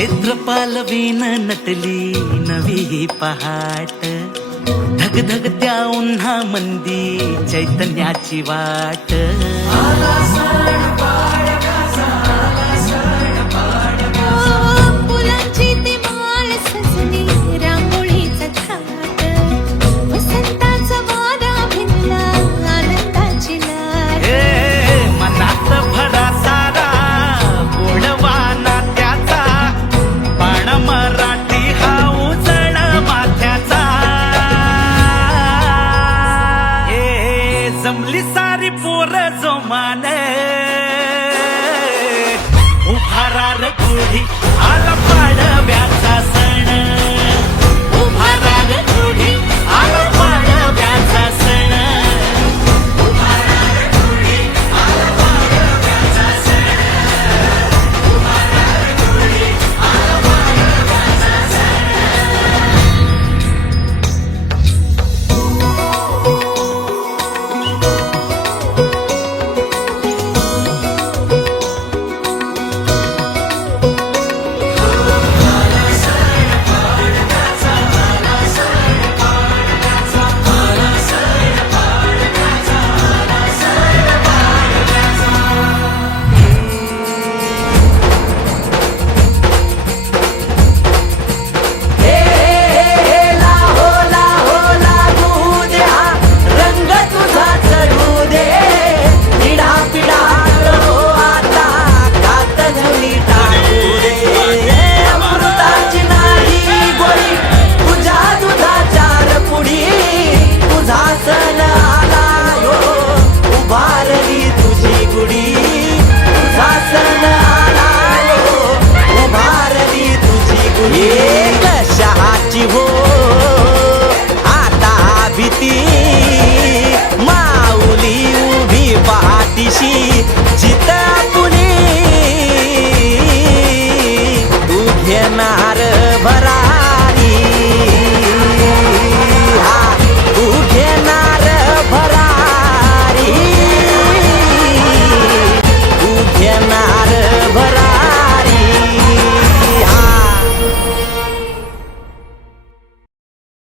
क्षेत्रपालवीन नटली नवी ही पहाट, धगधगत्या उन्हा मंदी चैतन्याची वाट. फुलांची ती माळ सजली, रांगोळीचा थाट, वसंताचा वारा भिनला, आनंदाची लाट. हे मनात भरा सारा गोडवा नात्याचा, बाण मराठी हा उजळ माथ्याचा. हे जमली सारी पोर जोमाने, उभारार पुढी आला पाडव्याचा.